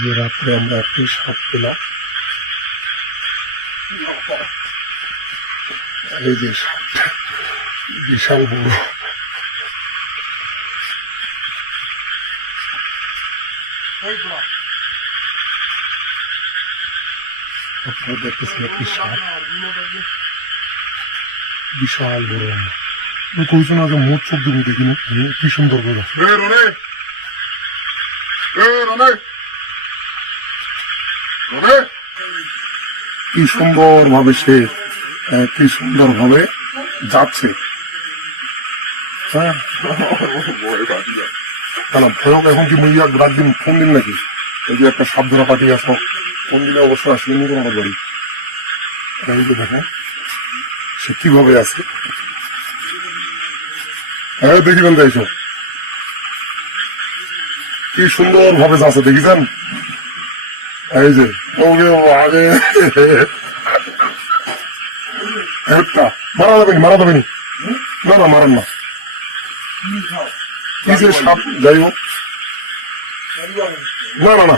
যে রাত্রে আমরা একটি সাপ পেলাম। এই যে সাপটা বিশাল বড়। আপনারা দেখতেছেন একটি সাপ বিশাল বড়। কইছো না যে মোট চোখ দিবি দেখিনি কি সুন্দর করে কি সুন্দর ভাবে সে কি সুন্দর ভাবে যাচ্ছে। হ্যাঁ ভয়ক এখন কি মইয়া রাত দিন ফোন দিন নাকি? এই যে একটা সাপ ধরা পাঠিয়ে আসো, ফোন দিলে অবশ্যই আসলে নতুন আমার বাড়ি। এই যে দেখেন সে কিভাবে আছে। হ্যাঁ দেখিবেন তাই সব কি সুন্দর ভাবে যাচ্ছে দেখিছেন। এই যে আগে মারা যাবে মারা যাবে না না মারান না। কি যে সাপ যাই হোক না না না